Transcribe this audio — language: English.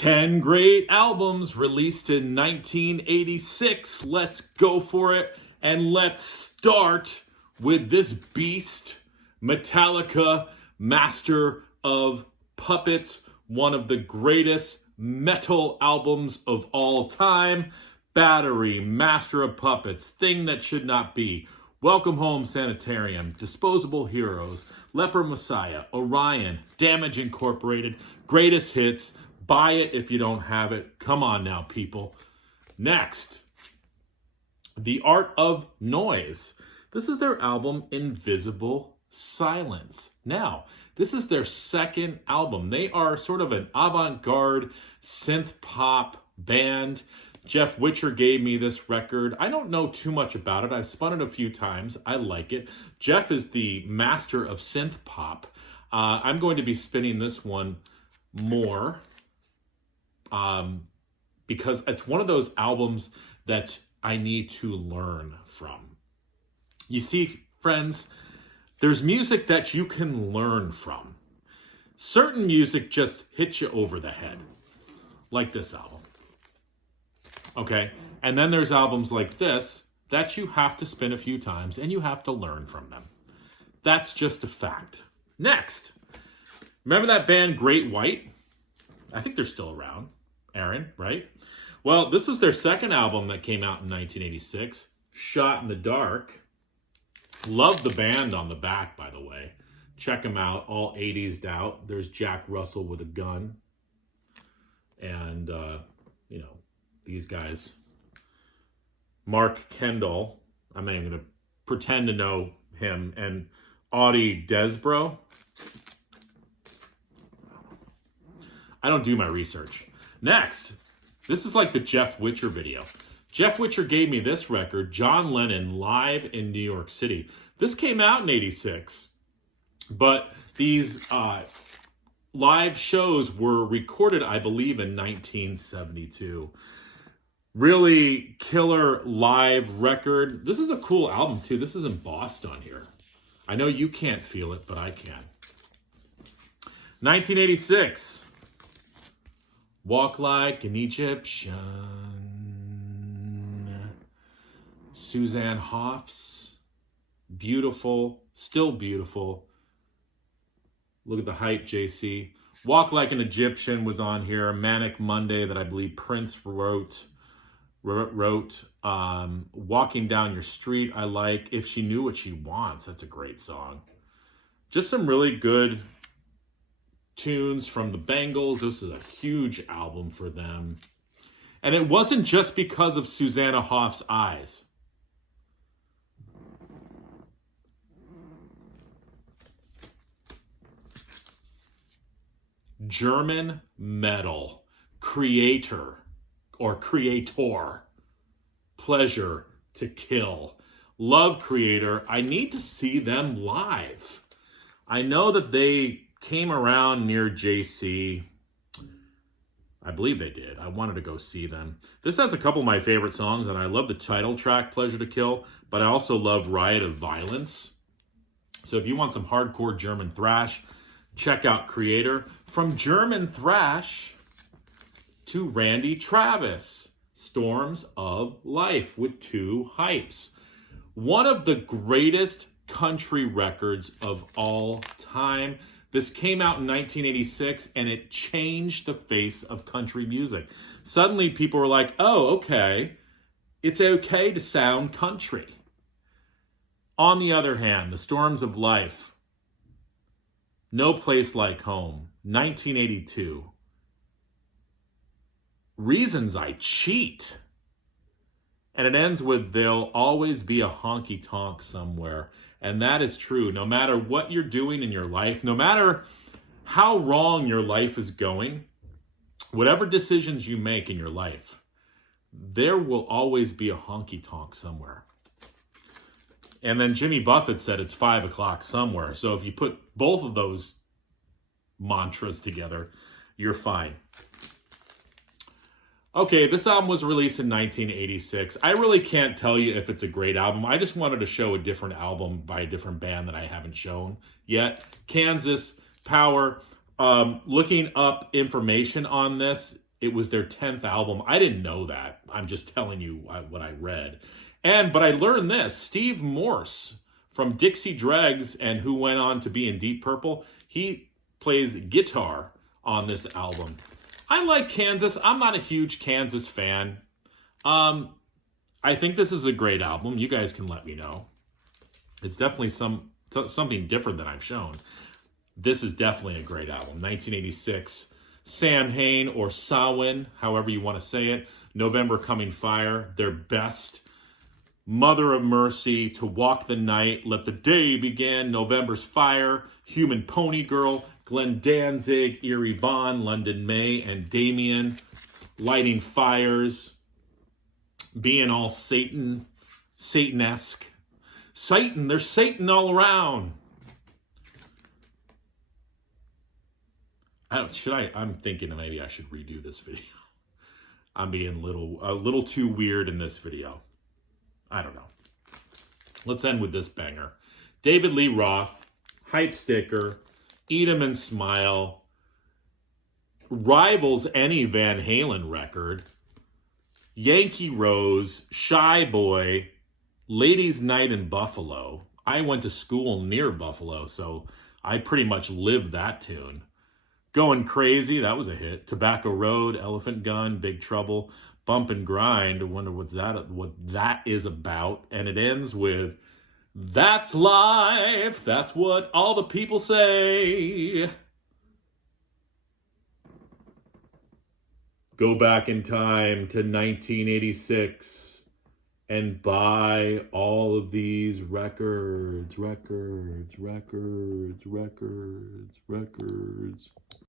10 great albums released in 1986. Let's go for it. And let's start with this beast, Metallica, Master of Puppets, one of the greatest metal albums of all time. Battery, Master of Puppets, Thing That Should Not Be, Welcome Home Sanitarium, Disposable Heroes, Leper Messiah, Orion, Damage Incorporated, Greatest Hits. Buy it if you don't have it. Come on now, people. Next, The Art of Noise. This is their album, Invisible Silence. Now, this is their second album. They are sort of an avant-garde synth pop band. Jeff Witcher gave me this record. I don't know too much about it. I've spun it a few times. I like it. Jeff is the master of synth pop. I'm going to be spinning this one more because it's one of those albums that I need to learn from. You see, friends, there's music that you can learn from. Certain music just hits you over the head, like this album. Okay, and then there's albums like this that you have to spin a few times and you have to learn from them. That's just a fact. Next, remember that band Great White? I think they're still around. Aaron, right? Well, this was their second album that came out in 1986, Shot in the Dark. Love the band on the back, by the way. Check them out, all 80s out. There's Jack Russell with a gun. And, these guys. Mark Kendall. I'm not even going to pretend to know him. And Audie Desbro. I don't do my research. Next, this is like the Jeff Witcher video. Jeff Witcher gave me this record, John Lennon, live in New York City. This came out in 86. But these live shows were recorded, I believe, in 1972. Really killer live record. This is a cool album, too. This is embossed on here. I know you can't feel it, but I can. 1986. Walk Like an Egyptian. Suzanne Hoffs. Beautiful. Still beautiful. Look at the hype, JC. Walk Like an Egyptian was on here. Manic Monday that I believe Prince wrote. Walking Down Your Street, I like. If She Knew What She Wants, that's a great song. Just some really good tunes from the Bangles. This is a huge album for them. And it wasn't just because of Susanna Hoff's eyes. German metal creator or creator, Pleasure to Kill. Love Creator. I need to see them live. I know that they came around near JC. I believe they did. I wanted to go see them. This has a couple of my favorite songs, and I love the title track, Pleasure to Kill, but I also love Riot of Violence. So if you want some hardcore German thrash, check out Creator. From German thrash to Randy Travis, Storms of Life with two hypes. One of the greatest country records of all time. This came out in 1986, and it changed the face of country music. Suddenly, people were like, oh, okay, it's okay to sound country. On the other hand, the Storms of Life, No Place Like Home, 1982. Reasons I Cheat. And it ends with There'll Always Be a Honky Tonk Somewhere. And that is true. No matter what you're doing in your life, no matter how wrong your life is going, whatever decisions you make in your life, there will always be a honky tonk somewhere. And then Jimmy Buffett said it's 5 o'clock somewhere. So if you put both of those mantras together, you're fine. Okay, this album was released in 1986. I really can't tell you if it's a great album. I just wanted to show a different album by a different band that I haven't shown yet. Kansas Power. Looking up information on this, It was their 10th album. I didn't know that. I'm just telling you what I read. But I learned this. Steve Morse from Dixie Dregs, and who went on to be in Deep Purple, he plays guitar on this album. I like Kansas. I'm not a huge Kansas fan. I think this is a great album. You guys can let me know. It's definitely something different than I've shown. This is definitely a great album. 1986. Samhain or Samhain, however you want to say it. November Coming Fire, their best. Mother of Mercy, To Walk the Night, Let the Day Begin, November's Fire, Human Pony Girl, Glenn Danzig, Eerie Von, London May, and Damien, Lighting Fires, Being All Satan, Satan-esque. Satan, there's Satan all around. I'm thinking maybe I should redo this video. I'm being a little too weird in this video. I don't know. Let's end with this banger. David Lee Roth, Hype Sticker, Eat 'Em and Smile, rivals any Van Halen record. Yankee Rose, Shy Boy, Ladies' Night in Buffalo. I went to school near Buffalo, so I pretty much lived that tune. Going Crazy, that was a hit. Tobacco Road, Elephant Gun, Big Trouble, Bump and Grind. I wonder what that is about. And it ends with, That's life. That's what all the people say. Go back in time to 1986 and buy all of these records.